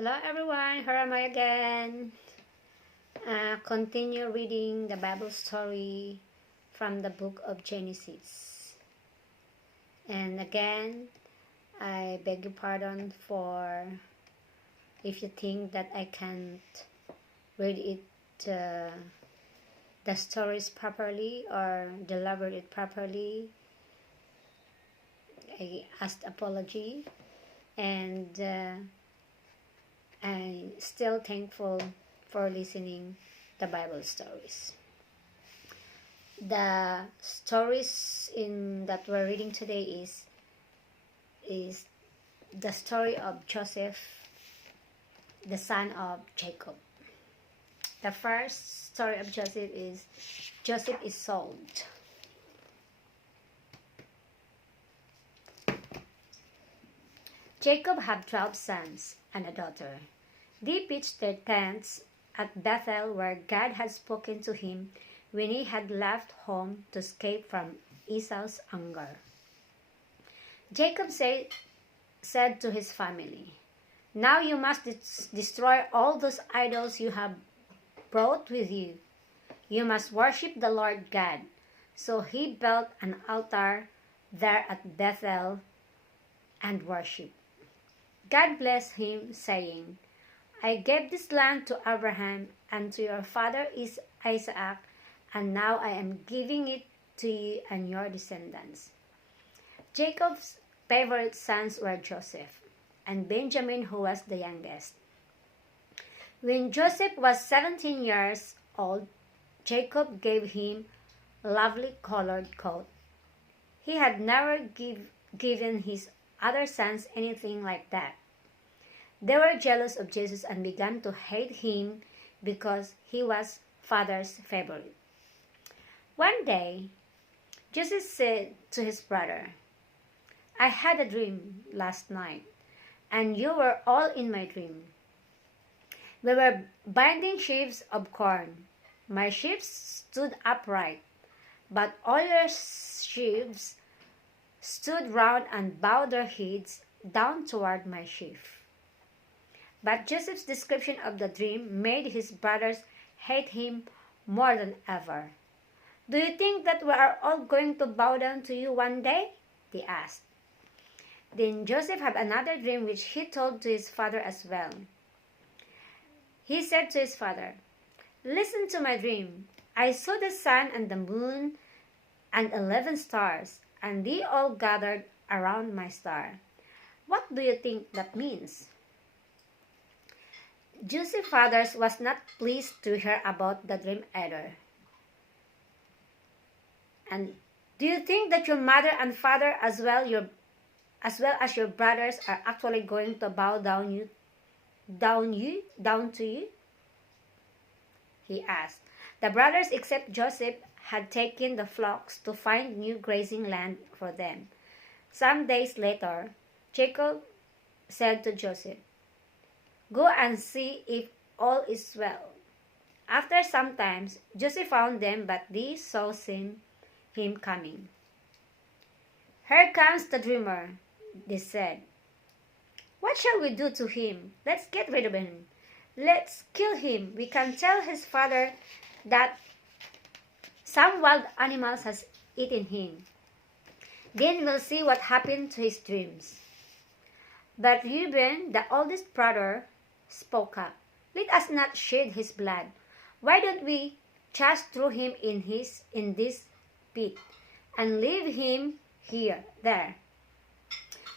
Hello everyone, here am I again. Continue reading the Bible story from the book of Genesis. And again, I beg your pardon for if you think that I can't read the stories properly or deliver it properly. I asked apology, and I'm still thankful for listening the Bible stories. The stories that we're reading today is the story of Joseph, the son of Jacob. The first story of Joseph is Joseph is sold. Jacob had 12 sons and a daughter. They pitched their tents at Bethel, where God had spoken to him when he had left home to escape from Esau's anger. Jacob said to his family, "Now you must destroy all those idols you have brought with you. You must worship the Lord God." So he built an altar there at Bethel and worshiped. God blessed him, saying, "I gave this land to Abraham and to your father Isaac, and now I am giving it to you and your descendants." Jacob's favorite sons were Joseph and Benjamin, who was the youngest. When Joseph was 17 years old, Jacob gave him a lovely colored coat. He had never given his other sons anything like that. They were jealous of Jesus and began to hate him because he was father's favorite. One day, Joseph said to his brother, "I had a dream last night, and you were all in my dream. We were binding sheaves of corn. My sheaves stood upright, but all your sheaves stood round and bowed their heads down toward my sheaf." But Joseph's description of the dream made his brothers hate him more than ever. "Do you think that we are all going to bow down to you one day?" they asked. Then Joseph had another dream which he told to his father as well. He said to his father, "Listen to my dream. I saw the sun and the moon and 11 stars, and they all gathered around my star. What do you think that means?" Joseph's father was not pleased to hear about the dream either. "And do you think that your mother and father as well as your brothers are actually going to bow down to you?" he asked. The brothers, except Joseph, had taken the flocks to find new grazing land for them. Some days later, Jacob said to Joseph, "Go and see if all is well." After some time, Joseph found them, but they saw him coming. "Here comes the dreamer," they said. "What shall we do to him? Let's get rid of him. Let's kill him. We can tell his father that some wild animals has eaten him. Then we'll see what happened to his dreams." But Reuben, the oldest brother, spoke up. "Let us not shed his blood. Why don't we just throw him in this pit and leave him there?"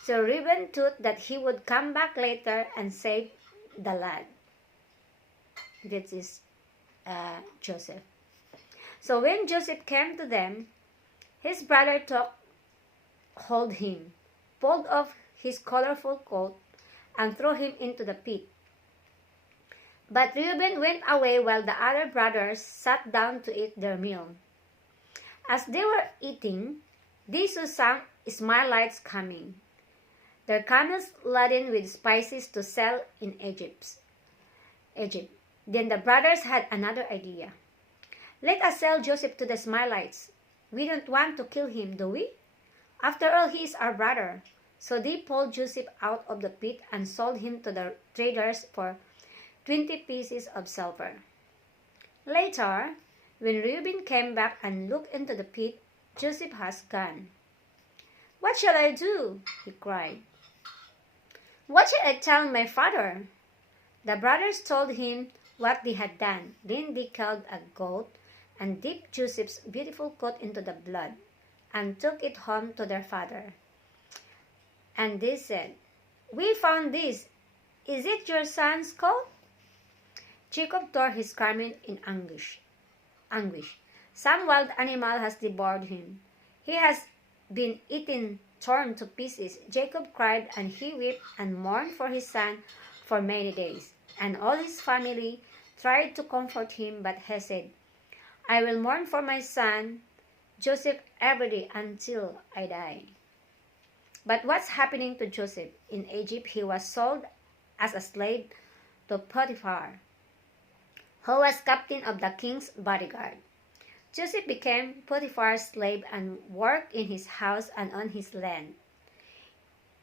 So Reuben thought that he would come back later and save the lad. This is Joseph. So when Joseph came to them, his brother took hold of him, pulled off his colorful coat, and threw him into the pit. But Reuben went away while the other brothers sat down to eat their meal. As they were eating, they saw some Ishmaelites coming, their camels laden with spices to sell in Egypt. Then the brothers had another idea. "Let us sell Joseph to the Ishmaelites. We don't want to kill him, do we? After all, he is our brother." So they pulled Joseph out of the pit and sold him to the traders for 20 pieces of silver. Later, when Reuben came back and looked into the pit, Joseph has gone. "What shall I do?" he cried. "What shall I tell my father?" The brothers told him what they had done. Then they killed a goat and dipped Joseph's beautiful coat into the blood and took it home to their father. And they said, "We found this. Is it your son's coat?" Jacob tore his garment in anguish. Some wild animal has devoured him. He has been eaten, torn to pieces. Jacob cried, and he wept and mourned for his son for many days. And all his family tried to comfort him, but he said, "I will mourn for my son Joseph every day until I die." But what's happening to Joseph? In Egypt, he was sold as a slave to Potiphar, who was captain of the king's bodyguard. Joseph became Potiphar's slave and worked in his house and on his land.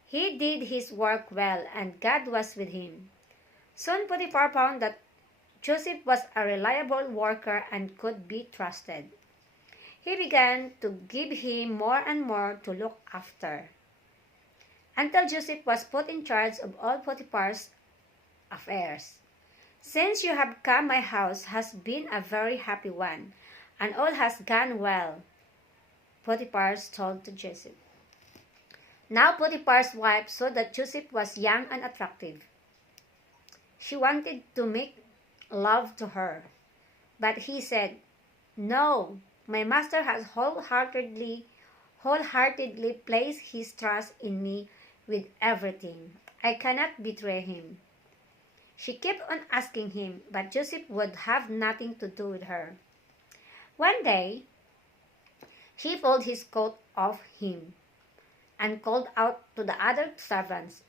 He did his work well, and God was with him. Soon Potiphar found that Joseph was a reliable worker and could be trusted. He began to give him more and more to look after, until Joseph was put in charge of all Potiphar's affairs. "Since you have come, my house has been a very happy one, and all has gone well," Potiphar told to Joseph. Now Potiphar's wife saw that Joseph was young and attractive. She wanted to make love to her, but he said, "No, my master has wholeheartedly placed his trust in me with everything. I cannot betray him." She kept on asking him, but Joseph would have nothing to do with her. One day, she pulled his coat off him and called out to the other servants,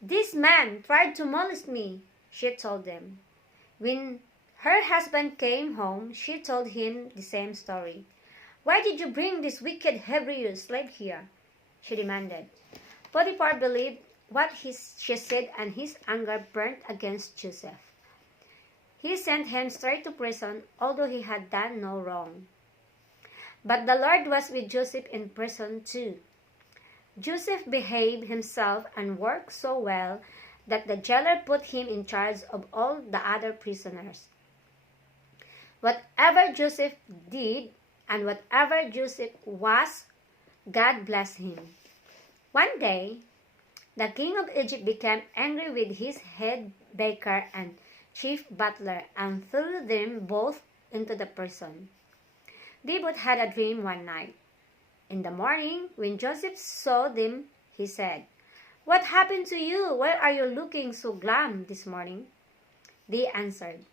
"This man tried to molest me," she told them. When her husband came home, she told him the same story. "Why did you bring this wicked Hebrew slave here?" she demanded. Potiphar believed what she said, and his anger burned against Joseph. He sent him straight to prison, although he had done no wrong. But the Lord was with Joseph in prison too. Joseph behaved himself and worked so well that the jailer put him in charge of all the other prisoners. Whatever Joseph did and whatever Joseph was, God blessed him. One day, the king of Egypt became angry with his head baker and chief butler and threw them both into the prison. They both had a dream one night. In the morning, when Joseph saw them, he said, "What happened to you? Why are you looking so glum this morning?" They answered,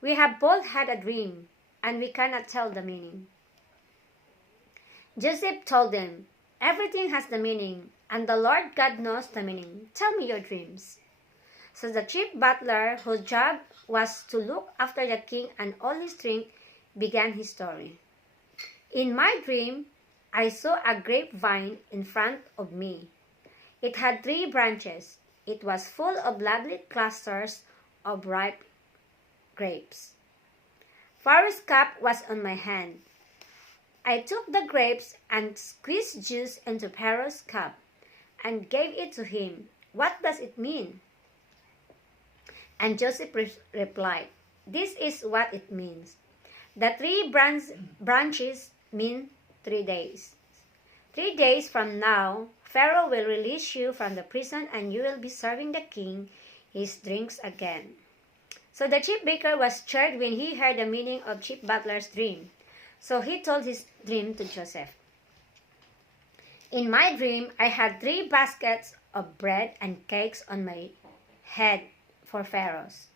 "We have both had a dream, and we cannot tell the meaning." Joseph told them, "Everything has the meaning, and the Lord God knows the meaning. Tell me your dreams." So the chief butler, whose job was to look after the king and all his strength, began his story. "In my dream, I saw a grapevine in front of me. It had 3 branches. It was full of lovely clusters of ripe grapes. Pharaoh's cup was on my hand. I took the grapes and squeezed juice into Pharaoh's cup and gave it to him. What does it mean?" And Joseph replied, "This is what it means. The 3 branches mean 3 days. 3 days from now, Pharaoh will release you from the prison, and you will be serving the king his drinks again." So the chief baker was cheered when he heard the meaning of chief butler's dream. So he told his dream to Joseph. "In my dream, I had 3 baskets of bread and cakes on my head for Pharaoh's.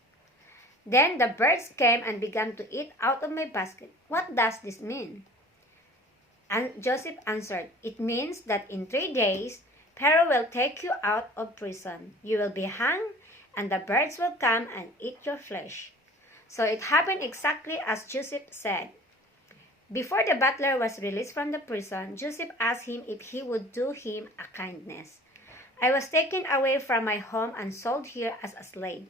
Then the birds came and began to eat out of my basket. What does this mean?" And Joseph answered, "It means that in 3 days, Pharaoh will take you out of prison. You will be hung, and the birds will come and eat your flesh." So it happened exactly as Joseph said. Before the butler was released from the prison, Joseph asked him if he would do him a kindness. I was taken away from my home and sold here as a slave.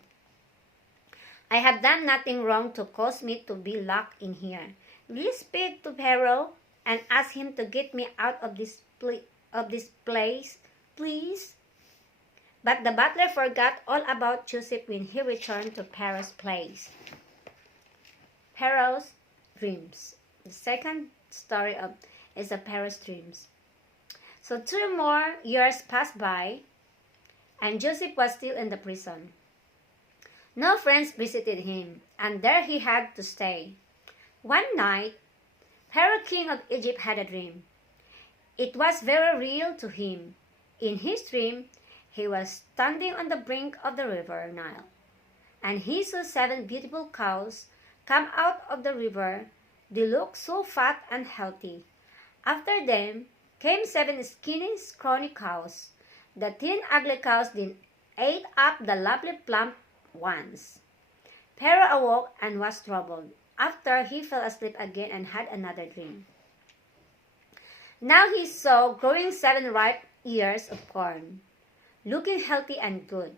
I have done nothing wrong to cause me to be locked in here. Will you speak to Pharaoh and ask him to get me out of this place, please?" But the butler forgot all about Joseph when he returned to Pharaoh's place. Pharaoh's dreams. The second story is the Pharaoh's dreams. So 2 more years passed by, and Joseph was still in the prison. No friends visited him, and there he had to stay. One night, Pharaoh, king of Egypt, had a dream. It was very real to him. In his dream, he was standing on the brink of the river Nile, and he saw 7 beautiful cows come out of the river. They looked so fat and healthy. After them came 7 skinny, scrawny cows. The thin, ugly cows then ate up the lovely, plump ones. Pharaoh awoke and was troubled. After, he fell asleep again and had another dream. Now he saw growing 7 ripe ears of corn, looking healthy and good.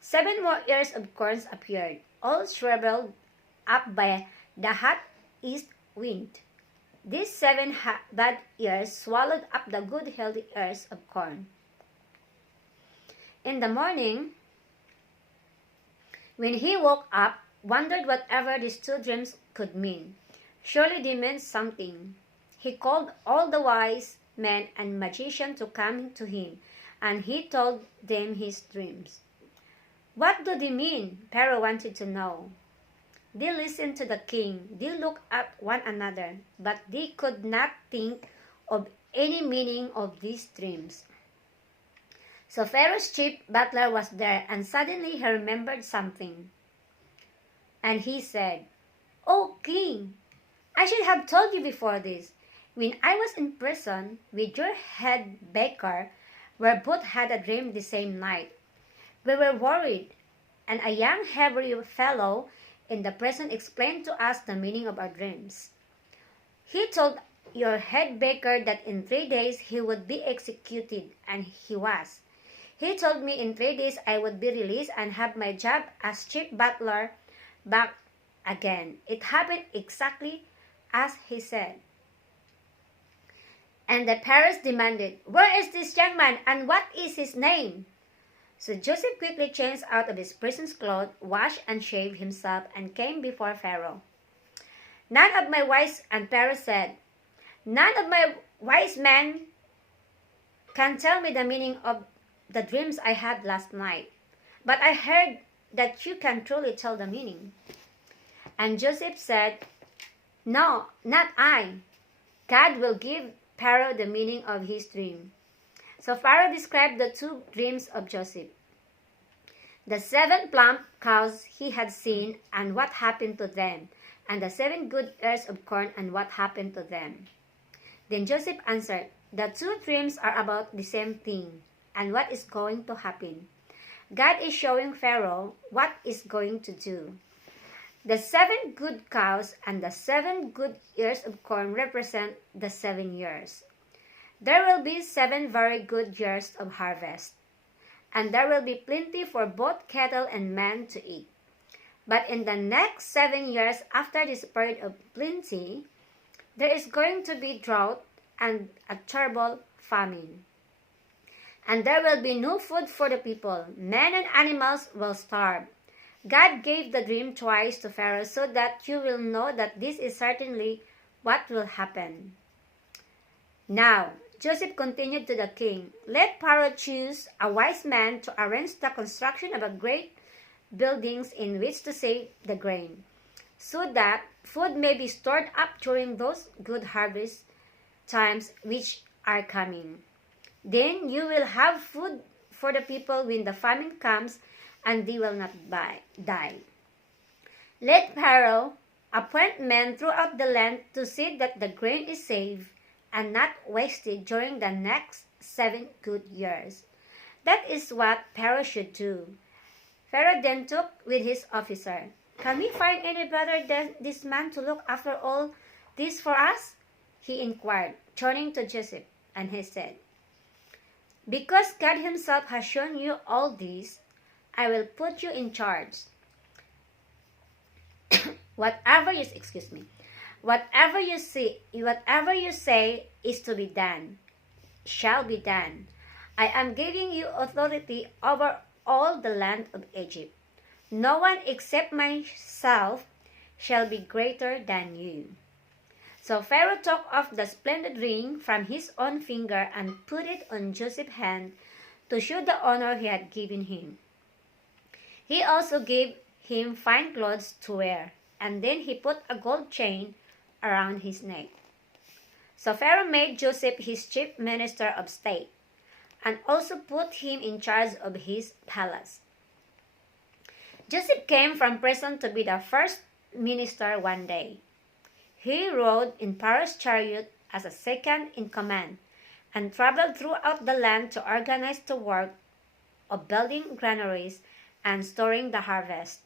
7 more ears of corn appeared, all shriveled up by the hot east wind. These 7 bad ears swallowed up the good, healthy ears of corn. In the morning, when he woke up, wondered whatever these 2 dreams could mean. Surely they meant something. He called all the wise men and magicians to come to him, and he told them his dreams. What do they mean? Pharaoh wanted to know. They listened to the king. They looked at one another, but they could not think of any meaning of these dreams. So Pharaoh's chief butler was there, and suddenly he remembered something. And he said, "Oh, king, I should have told you before this. When I was in prison with your head baker, we both had a dream the same night. We were worried, and a young Hebrew fellow in the prison explained to us the meaning of our dreams. He told your head baker that in 3 days he would be executed, and he was. He told me in 3 days I would be released and have my job as chief butler back again. It happened exactly as he said." And the parents demanded, "Where is this young man, and what is his name?" So Joseph quickly changed out of his prison's clothes, washed and shaved himself, and came before Pharaoh. "None of my wise," and Pharaoh said, "None of my wise men can tell me the meaning of the dreams I had last night. But I heard that you can truly tell the meaning." And Joseph said, "No, not I. God will give Pharaoh the meaning of his dream." So Pharaoh described the 2 dreams of Joseph, the 7 plump cows he had seen and what happened to them, and the 7 good ears of corn and what happened to them. Then Joseph answered, "The 2 dreams are about the same thing and what is going to happen. God is showing Pharaoh what is going to do. The 7 good cows and the 7 good ears of corn represent the 7 years. There will be 7 very good years of harvest, and there will be plenty for both cattle and men to eat. But in the next 7 years after this period of plenty, there is going to be drought and a terrible famine. And there will be no food for the people. Men and animals will starve. God gave the dream twice to Pharaoh so that you will know that this is certainly what will happen." Now, Joseph continued to the king, "Let Pharaoh choose a wise man to arrange the construction of a great buildings in which to save the grain, so that food may be stored up during those good harvest times which are coming. Then you will have food for the people when the famine comes, and they will not die. Let Pharaoh appoint men throughout the land to see that the grain is saved and not wasted during the next 7 good years." That is what Pharaoh should do. Pharaoh then took with his officer, "Can we find any better than this man to look after all this for us?" he inquired, turning to Joseph, and he said, Because God himself has shown you all this, I will put you in charge. Whatever you whatever you say is to be done, shall be done. I am giving you authority over all the land of Egypt. No one except myself shall be greater than you." So Pharaoh took off the splendid ring from his own finger and put it on Joseph's hand to show the honor he had given him. He also gave him fine clothes to wear, and then he put a gold chain around his neck. So Pharaoh made Joseph his chief minister of state, and also put him in charge of his palace. Joseph came from prison to be the first minister one day. He rode in Pharaoh's chariot as a second in command, and traveled throughout the land to organize the work of building granaries and storing the harvest.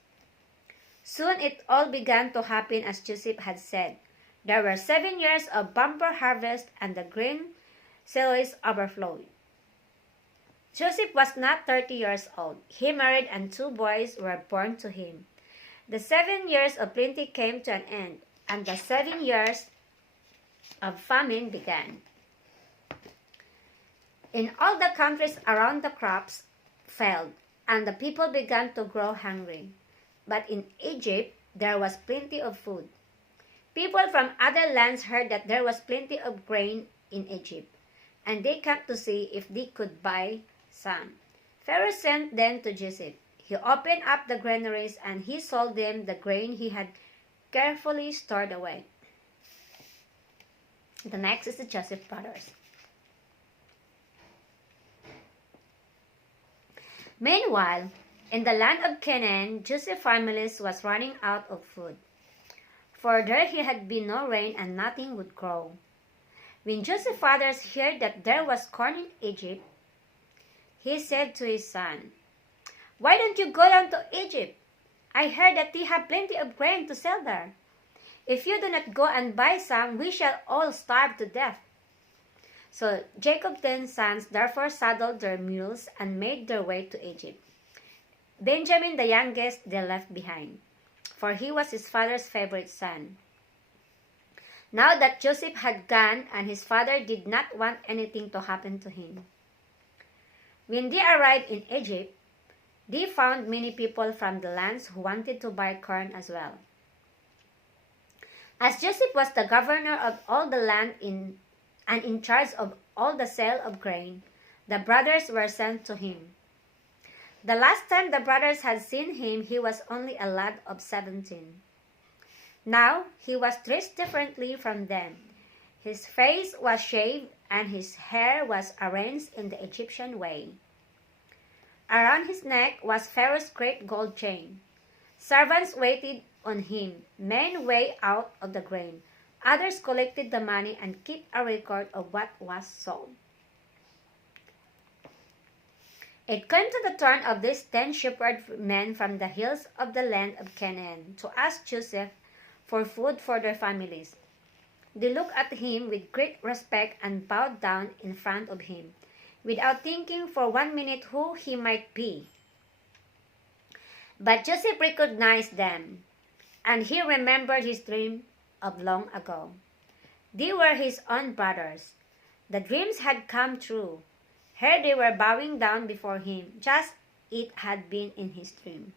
Soon it all began to happen as Joseph had said. There were 7 years of bumper harvest, and the grain silos overflowed. Joseph was not 30 years old. He married, and 2 boys were born to him. The 7 years of plenty came to an end, and the 7 years of famine began. In all the countries around, the crops failed, and the people began to grow hungry. But in Egypt there was plenty of food. People from other lands heard that there was plenty of grain in Egypt, and they came to see if they could buy some. Pharaoh sent them to Joseph. He opened up the granaries, and he sold them the grain he had carefully stored away. The next is the Joseph brothers. Meanwhile, in the land of Canaan, Joseph's family was running out of food, for there had been no rain and nothing would grow. When Joseph's fathers heard that there was corn in Egypt, he said to his son, "Why don't you go down to Egypt? I heard that they have plenty of grain to sell there. If you do not go and buy some, we shall all starve to death." So Jacob's 10 sons therefore saddled their mules and made their way to Egypt. Benjamin, the youngest, they left behind, for he was his father's favorite son. Now that Joseph had gone, and his father did not want anything to happen to him. When they arrived in Egypt, they found many people from the lands who wanted to buy corn as well. As Joseph was the governor of all the land and in charge of all the sale of grain, the brothers were sent to him. The last time the brothers had seen him, he was only a lad of 17. Now he was dressed differently from them. His face was shaved, and his hair was arranged in the Egyptian way. Around his neck was Pharaoh's great gold chain. Servants waited on him. Men weighed out of the grain. Others collected the money and kept a record of what was sold. It came to the turn of these 10 shepherd men from the hills of the land of Canaan to ask Joseph for food for their families. They looked at him with great respect and bowed down in front of him, without thinking for 1 minute who he might be. But Joseph recognized them, and he remembered his dream of long ago. They were his own brothers. The dreams had come true. Here they were bowing down before him, just as it had been in his dream.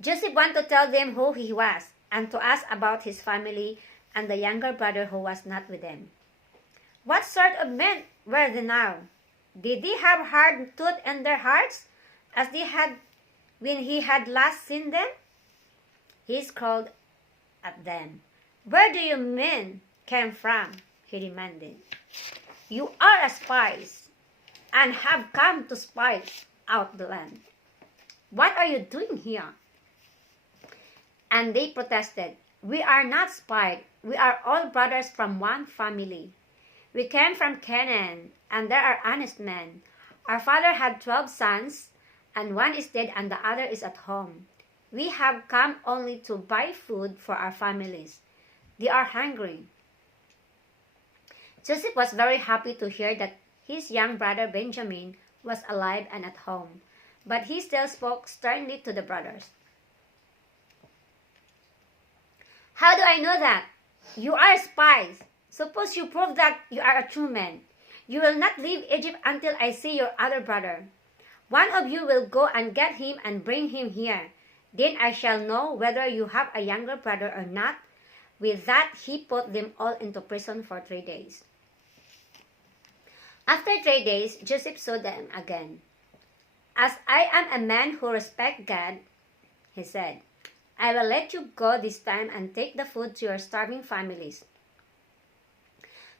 Joseph wanted to tell them who he was, and to ask about his family and the younger brother who was not with them. What sort of men were they now? Did they have hard tooth in their hearts, as they had when he had last seen them? He scowled at them. "Where do you men came from?" he demanded. "You are spies, and have come to spy out the land. What are you doing here?" And they protested, "We are not spies. We are all brothers from one family. We came from Canaan, and there are honest men. Our father had 12 sons, and one is dead and the other is at home. We have come only to buy food for our families. They are hungry." Joseph was very happy to hear that his young brother Benjamin was alive and at home, but he still spoke sternly to the brothers. "How do I know that? You are spies. Suppose you prove that you are a true man. You will not leave Egypt until I see your other brother. One of you will go and get him and bring him here. Then I shall know whether you have a younger brother or not." With that, he put them all into prison for 3 days. After 3 days, Joseph saw them again. "As I am a man who respects God," he said, "I will let you go this time and take the food to your starving families.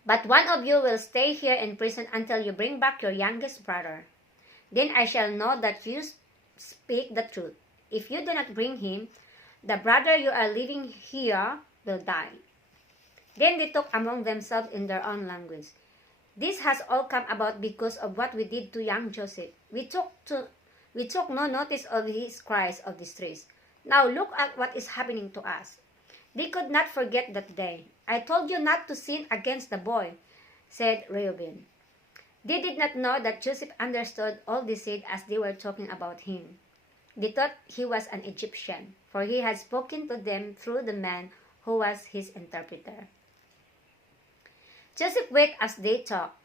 But one of you will stay here in prison until you bring back your youngest brother. Then I shall know that you speak the truth. If you do not bring him, the brother you are leaving here will die." Then they talked among themselves in their own language. "This has all come about because of what we did to young Joseph. We took no notice of his cries of distress. Now look at what is happening to us." They could not forget that day. "I told you not to sin against the boy," said Reuben. They did not know that Joseph understood all they said as they were talking about him. They thought he was an Egyptian, for he had spoken to them through the man who was his interpreter. Joseph wept as they talked.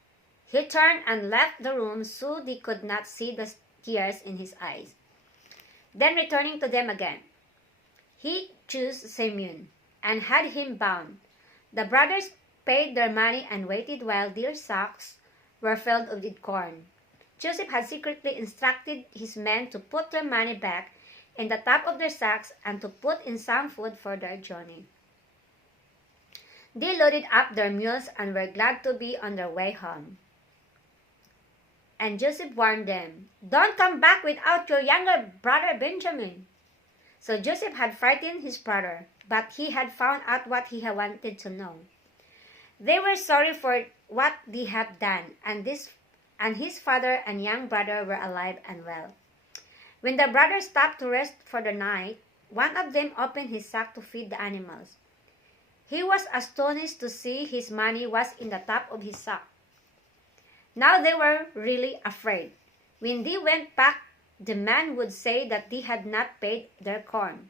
He turned and left the room so they could not see the tears in his eyes. Then returning to them again, he chose Simeon and had him bound. The brothers paid their money and waited while their sacks were filled with corn. Joseph had secretly instructed his men to put their money back in the top of their sacks and to put in some food for their journey. They loaded up their mules and were glad to be on their way home. And Joseph warned them, "Don't come back without your younger brother Benjamin." So Joseph had frightened his brother, but he had found out what he had wanted to know. They were sorry for what they had done, and his father and young brother were alive and well. When the brothers stopped to rest for the night, one of them opened his sack to feed the animals. He was astonished to see his money was in the top of his sack. Now they were really afraid. When they went back, the man would say that they had not paid their corn,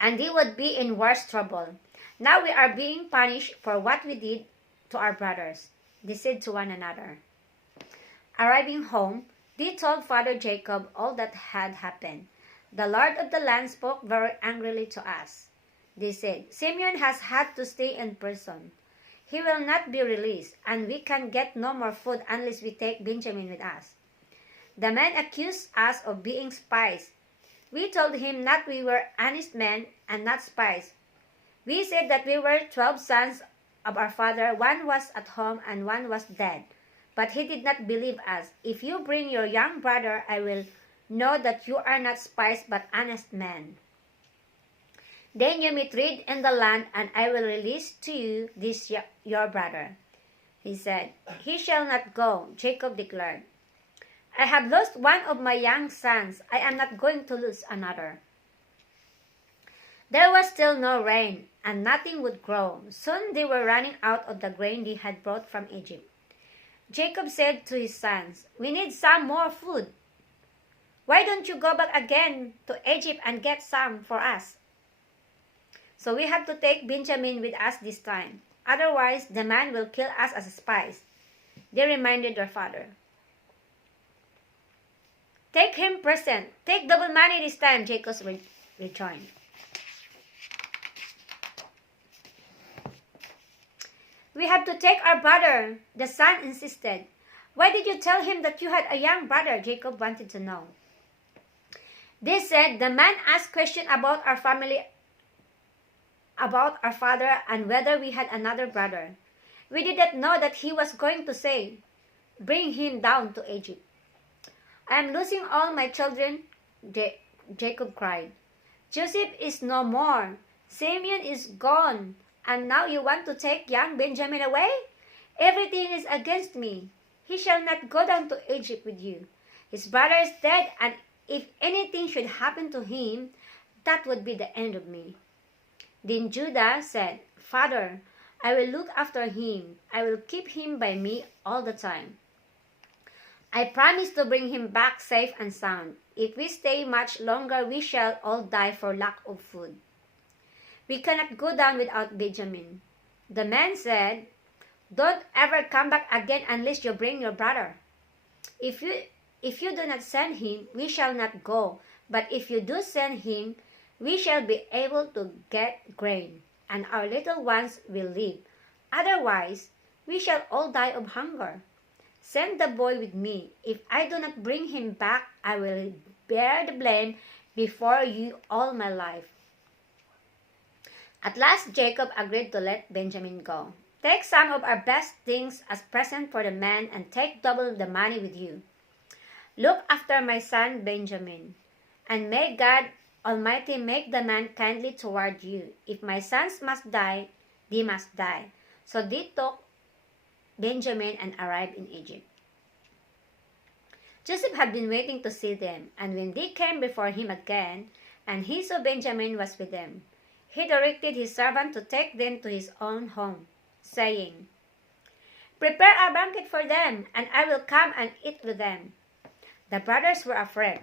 and they would be in worse trouble. "Now we are being punished for what we did to our brothers," they said to one another. Arriving home, they told Father Jacob all that had happened. "The Lord of the land spoke very angrily to us," they said. "Simeon has had to stay in prison. He will not be released, and we can get no more food unless we take Benjamin with us. The man accused us of being spies. We told him that we were honest men and not spies. We said that we were 12 sons of our father. One was at home and one was dead. But he did not believe us. If you bring your young brother, I will know that you are not spies but honest men. Then you may trade in the land, and I will release to you this your brother." He said, "He shall not go," Jacob declared. "I have lost one of my young sons. I am not going to lose another." There was still no rain, and nothing would grow. Soon they were running out of the grain they had brought from Egypt. Jacob said to his sons, "We need some more food. Why don't you go back again to Egypt and get some for us? So we have to take Benjamin with us this time. Otherwise, the man will kill us as spies," they reminded their father. "Take him present. Take double money this time," Jacob rejoined. "We have to take our brother," the son insisted. "Why did you tell him that you had a young brother?" Jacob wanted to know. They said, "The man asked questions about our family, about our father, and whether we had another brother. We did not know that he was going to say, 'Bring him down to Egypt.' I am losing all my children," Jacob cried. "Joseph is no more. Simeon is gone. And now you want to take young Benjamin away? Everything is against me. He shall not go down to Egypt with you. His brother is dead, and if anything should happen to him, that would be the end of me." Then Judah said, "Father, I will look after him. I will keep him by me all the time. I promise to bring him back safe and sound. If we stay much longer, we shall all die for lack of food. We cannot go down without Benjamin." The man said, "Don't ever come back again unless you bring your brother. If you do not send him, we shall not go. But if you do send him, we shall be able to get grain, and our little ones will live. Otherwise, we shall all die of hunger. Send the boy with me. If I do not bring him back, I will bear the blame before you all my life." At last Jacob agreed to let Benjamin go. "Take some of our best things as present for the man, and take double the money with you. Look after my son Benjamin, and may God Almighty make the man kindly toward you. If my sons must die, they must die." So they took Benjamin and arrived in Egypt. Joseph had been waiting to see them, and when they came before him again, and he saw Benjamin was with them, he directed his servant to take them to his own home, saying, "Prepare a banquet for them, and I will come and eat with them." The brothers were afraid,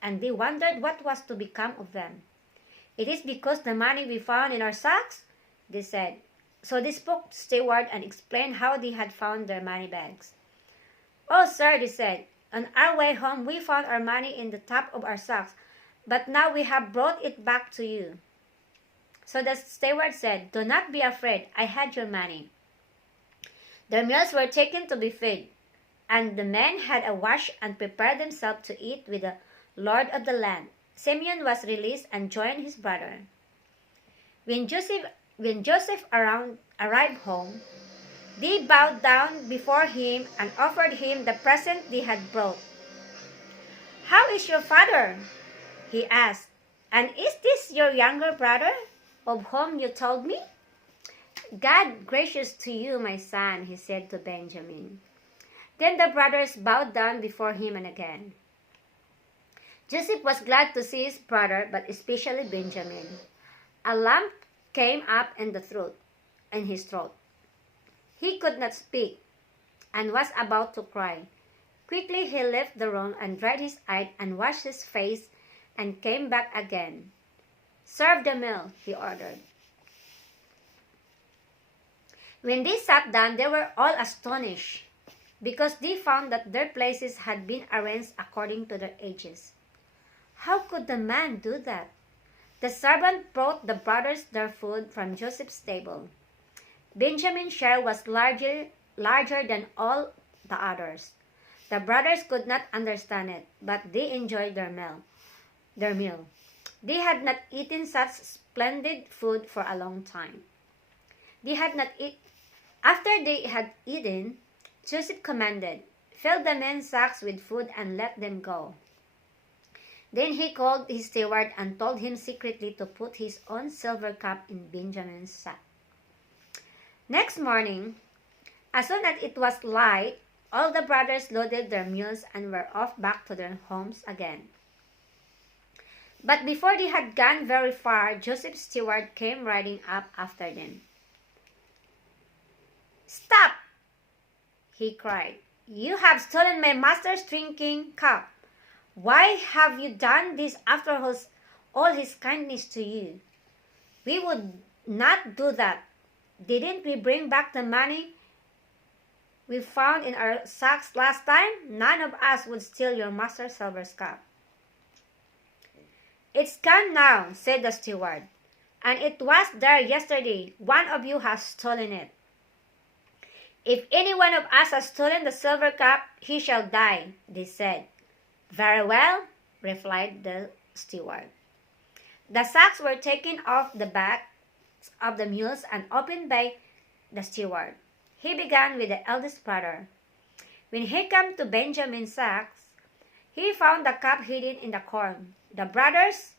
and they wondered what was to become of them. "It is because the money we found in our sacks," they said. So they spoke to the steward and explained how they had found their money bags. "Oh, sir," they said, "on our way home we found our money in the top of our sacks, but now we have brought it back to you." So the steward said, "Do not be afraid, I had your money." Their meals were taken to be fed, and the men had a wash and prepared themselves to eat with the lord of the land. Simeon was released and joined his brother. When Joseph arrived home, they bowed down before him and offered him the present they had brought. "How is your father?" he asked. "And is this your younger brother, of whom you told me?" "God gracious to you, my son," he said to Benjamin. Then the brothers bowed down before him and again. Joseph was glad to see his brother, but especially Benjamin. A lump came up in his throat. He could not speak and was about to cry. Quickly he left the room and dried his eyes and washed his face and came back again. "Serve the meal," he ordered. When they sat down, they were all astonished, because they found that their places had been arranged according to their ages. How could the man do that? The servant brought the brothers their food from Joseph's table. Benjamin's share was larger than all the others. The brothers could not understand it, but they enjoyed their meal. They had not eaten such splendid food for a long time. After they had eaten, Joseph commanded, "Fill the men's sacks with food and let them go." Then he called his steward and told him secretly to put his own silver cup in Benjamin's sack. Next morning, as soon as it was light, all the brothers loaded their mules and were off back to their homes again. But before they had gone very far, Joseph's steward came riding up after them. "Stop!" he cried. "You have stolen my master's drinking cup. Why have you done this after all his kindness to you? We would not do that. Didn't we bring back the money we found in our sacks last time? None of us would steal your master's silver cup." "It's gone now," said the steward, "and it was there yesterday. One of you has stolen it." "If any one of us has stolen the silver cup, he shall die," they said. "Very well," replied the steward. The sacks were taken off the backs of the mules and opened by the steward. He began with the eldest brother. When he came to Benjamin's sacks, he found the cup hidden in the corn. The brothers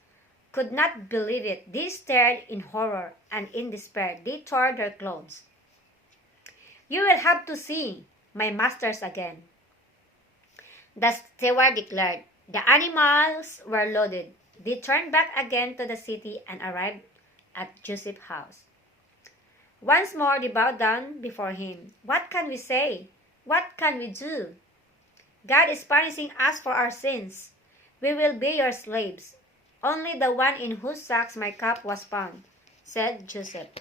could not believe it. They stared in horror, and in despair they tore their clothes. "You will have to see my masters again," the steward declared. The animals were loaded. They turned back again to the city and arrived at Joseph's house. Once more they bowed down before him. "What can we say? What can we do? God is punishing us for our sins. We will be your slaves. Only the one in whose sacks my cup was found," said Joseph.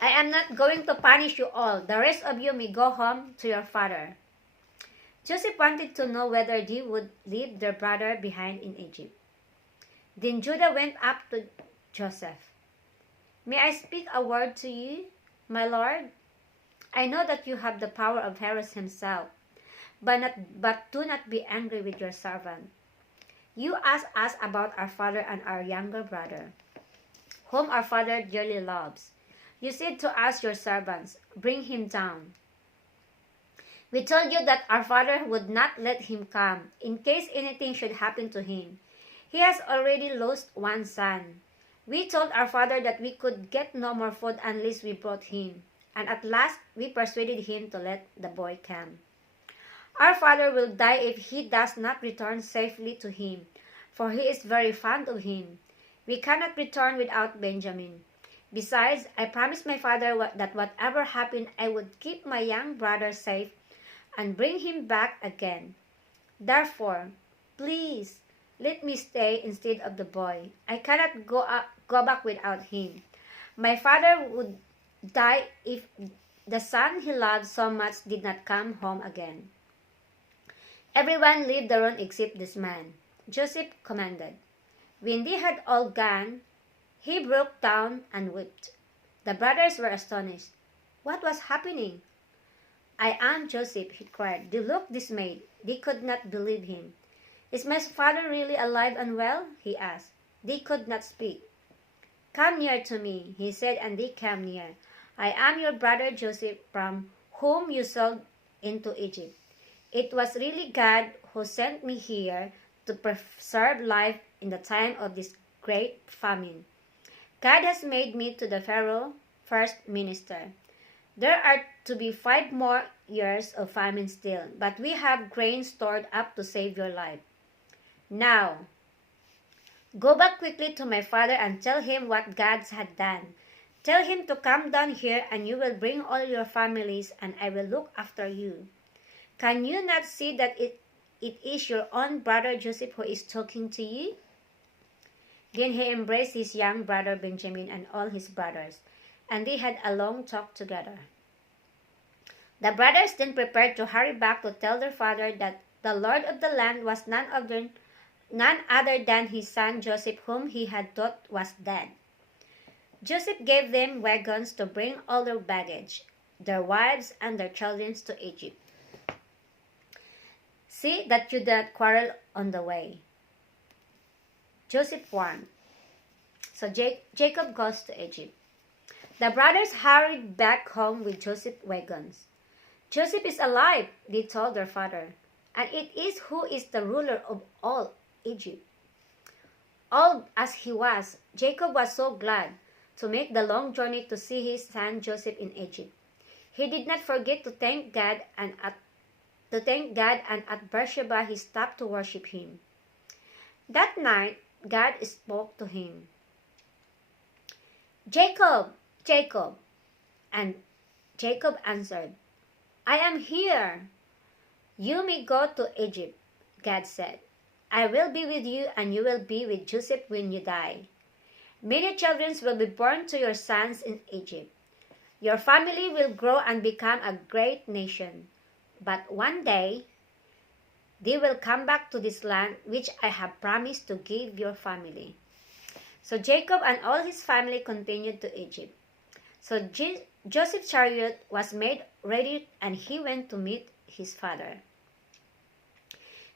"I am not going to punish you all. The rest of you may go home to your father." Joseph wanted to know whether they would leave their brother behind in Egypt. Then Judah went up to Joseph. "May I speak a word to you, my lord? I know that you have the power of Pharaoh himself, but do not be angry with your servant. You asked us about our father and our younger brother, whom our father dearly loves. You said to us, your servants, 'Bring him down.' We told you that our father would not let him come, in case anything should happen to him. He has already lost one son. We told our father that we could get no more food unless we brought him, and at last we persuaded him to let the boy come. Our father will die if he does not return safely to him, for he is very fond of him. We cannot return without Benjamin. Besides, I promised my father that whatever happened, I would keep my young brother safe and bring him back again. Therefore, please, let me stay instead of the boy. I cannot go back without him. My father would die if the son he loved so much did not come home again." Everyone leave the room except this man, Joseph commanded. When they had all gone, he broke down and wept. The brothers were astonished. What was happening? "I am Joseph," he cried. They looked dismayed. They could not believe him. "Is my father really alive and well?" he asked. They could not speak. "Come near to me," he said, and they came near. "I am your brother Joseph, from whom you sold into Egypt. It was really God who sent me here to preserve life in the time of this great famine. God has made me to the Pharaoh first minister. There are to be 5 more years of famine still, but we have grain stored up to save your life. Now, go back quickly to my father and tell him what God had done. Tell him to come down here, and you will bring all your families, and I will look after you. Can you not see that it is your own brother Joseph who is talking to you?" Then he embraced his young brother Benjamin and all his brothers, and they had a long talk together. The brothers then prepared to hurry back to tell their father that the lord of the land was none other than his son Joseph, whom he had thought was dead. Joseph gave them wagons to bring all their baggage, their wives and their children to Egypt. "See that you do not quarrel on the way," Joseph warned. So Jacob goes to Egypt. The brothers hurried back home with Joseph's wagons. "Joseph is alive," they told their father, "and it is who is the ruler of all Egypt." Old as he was, Jacob was so glad to make the long journey to see his son Joseph in Egypt. He did not forget to thank God, and at Beersheba he stopped to worship him. That night, God spoke to him. "Jacob, Jacob." And Jacob answered, "I am here." "You may go to Egypt," God said. "I will be with you, and you will be with Joseph when you die. Many children will be born to your sons in Egypt. Your family will grow and become a great nation. But one day, they will come back to this land which I have promised to give your family." So Jacob and all his family continued to Egypt. So Joseph's chariot was made ready, and he went to meet his father.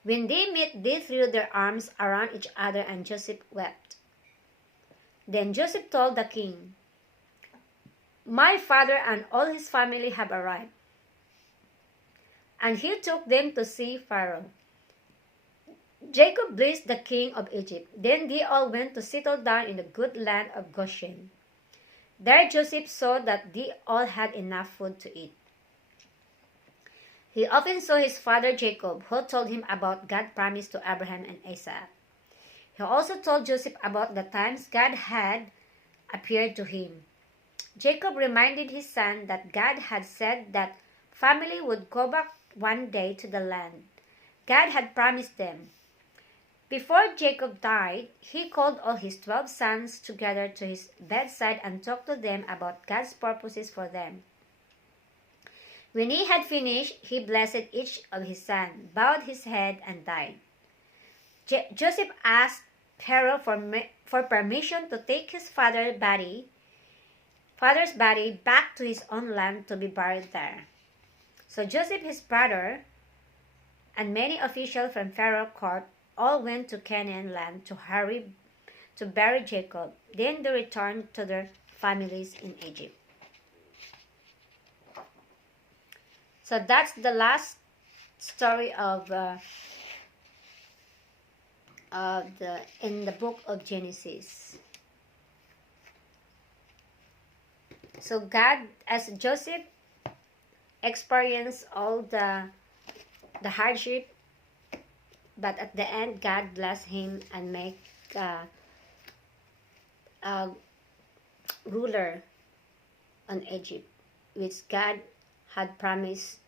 When they met, they threw their arms around each other, and Joseph wept. Then Joseph told the king, "My father and all his family have arrived." And he took them to see Pharaoh. Jacob blessed the king of Egypt. Then they all went to settle down in the good land of Goshen. There Joseph saw that they all had enough food to eat. He often saw his father Jacob, who told him about God's promise to Abraham and Isaac. He also told Joseph about the times God had appeared to him. Jacob reminded his son that God had said that family would go back one day to the land God had promised them. Before Jacob died, he called all his 12 sons together to his bedside and talked to them about God's purposes for them. When he had finished, he blessed each of his sons, bowed his head, and died. Joseph asked Pharaoh for permission to take his father's body back to his own land to be buried there. So Joseph, his brother, and many officials from Pharaoh's court all went to Canaan land to bury Jacob. Then they returned to their families in Egypt. So that's the last story in the book of Genesis. So God, as Joseph experienced all the hardship, but at the end God blessed him and make a ruler on Egypt, which God had promised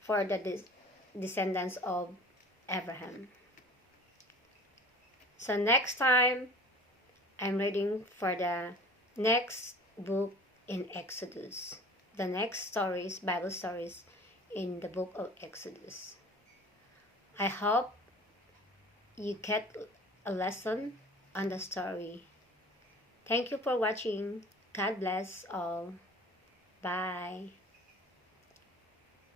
for the descendants of Abraham. So next time, I'm reading for the next book in Exodus. The next stories, Bible stories in the book of Exodus. I hope you get a lesson on the story. Thank you for watching. God bless all. Bye.